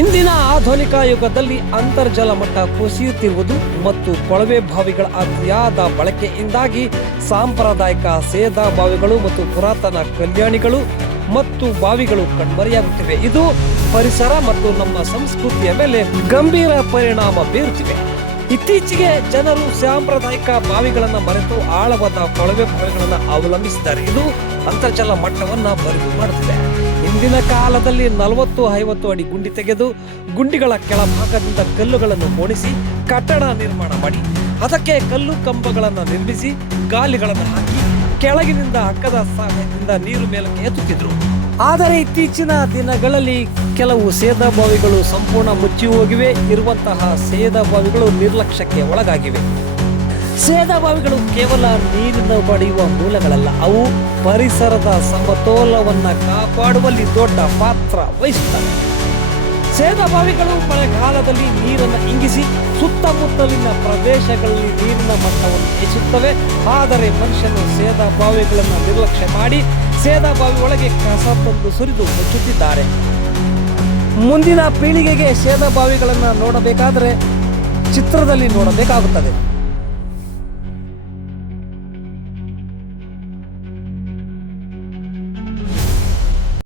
ಇಂದಿನ ಆಧುನಿಕ ಯುಗದಲ್ಲಿ ಅಂತರ್ಜಲ ಮಟ್ಟ ಕುಸಿಯುತ್ತಿರುವುದು ಮತ್ತು ಕೊಳವೆ ಬಾವಿಗಳ ಅತಿಯಾದ ಬಳಕೆಯಿಂದಾಗಿ ಸಾಂಪ್ರದಾಯಿಕ ಸೇದಾ ಬಾವಿಗಳು ಮತ್ತು ಪುರಾತನ ಕಲ್ಯಾಣಿಗಳು ಮತ್ತು ಬಾವಿಗಳು ಕಣ್ಮರೆಯಾಗುತ್ತಿವೆ. ಇದು ಪರಿಸರ ಮತ್ತು ನಮ್ಮ ಸಂಸ್ಕೃತಿಯ ಮೇಲೆ ಗಂಭೀರ ಪರಿಣಾಮ ಬೀರುತ್ತಿವೆ. ಇತ್ತೀಚೆಗೆ ಜನರು ಸಾಂಪ್ರದಾಯಿಕ ಬಾವಿಗಳನ್ನು ಮರೆತು ಆಳವಾದ ಕೊಳವೆ ಬಾವಿಗಳನ್ನು ಅವಲಂಬಿಸಿದ್ದಾರೆ. ಇದು ಅಂತರ್ಜಲ ಮಟ್ಟವನ್ನು ಬರಿದು ಮಾಡುತ್ತಿದೆ. ಇಂದಿನ ಕಾಲದಲ್ಲಿ 40-50 ಅಡಿ ಗುಂಡಿ ತೆಗೆದು ಗುಂಡಿಗಳ ಕೆಳಭಾಗದಿಂದ ಕಲ್ಲುಗಳನ್ನು ಓಡಿಸಿ ಕಟ್ಟಡ ನಿರ್ಮಾಣ ಮಾಡಿ ಅದಕ್ಕೆ ಕಲ್ಲು ಕಂಬಗಳನ್ನು ನಿರ್ಮಿಸಿ ಗಾಲಿಗಳನ್ನು ಹಾಕಿ ಕೆಳಗಿನಿಂದ ಹಗ್ಗದ ಸಹಾಯದಿಂದ ನೀರು ಮೇಲಕ್ಕೆ ಎತ್ತುತ್ತಿದ್ರು. ಆದರೆ ಇತ್ತೀಚಿನ ದಿನಗಳಲ್ಲಿ ಕೆಲವು ಸೇದಾ ಬಾವಿಗಳು ಸಂಪೂರ್ಣ ಮುಚ್ಚಿ ಹೋಗಿವೆ. ಇರುವಂತಹ ಸೇದಾ ಬಾವಿಗಳು ನಿರ್ಲಕ್ಷ್ಯಕ್ಕೆ ಒಳಗಾಗಿವೆ. ಸೇದಾ ಬಾವಿಗಳು ಕೇವಲ ನೀರನ್ನು ಪಡೆಯುವ ಮೂಲಗಳಲ್ಲ, ಅವು ಪರಿಸರದ ಸಮತೋಲನವನ್ನು ಕಾಪಾಡುವಲ್ಲಿ ದೊಡ್ಡ ಪಾತ್ರ ವಹಿಸುತ್ತವೆ. ಸೇದಾ ಬಾವಿಗಳು ಮಳೆಗಾಲದಲ್ಲಿ ನೀರನ್ನು ಇಂಗಿಸಿ ಸುತ್ತಮುತ್ತಲಿನ ಪ್ರದೇಶಗಳಲ್ಲಿ ನೀರಿನ ಮಟ್ಟವನ್ನು ಹೆಚ್ಚಿಸುತ್ತವೆ. ಆದರೆ ಮನುಷ್ಯನು ಸೇದಾ ಬಾವಿಗಳನ್ನು ನಿರ್ಲಕ್ಷ್ಯ ಮಾಡಿ ಸೇದಾ ಬಾವಿ ಒಳಗೆ ಕಸ ತಂದು ಸುರಿದು ಮುಚ್ಚುತ್ತಿದ್ದಾರೆ. ಮುಂದಿನ ಪೀಳಿಗೆಗೆ ಸೇದಾ ಬಾವಿಗಳನ್ನು ನೋಡಬೇಕಾದರೆ ಚಿತ್ರದಲ್ಲಿ ನೋಡಬೇಕಾಗುತ್ತದೆ.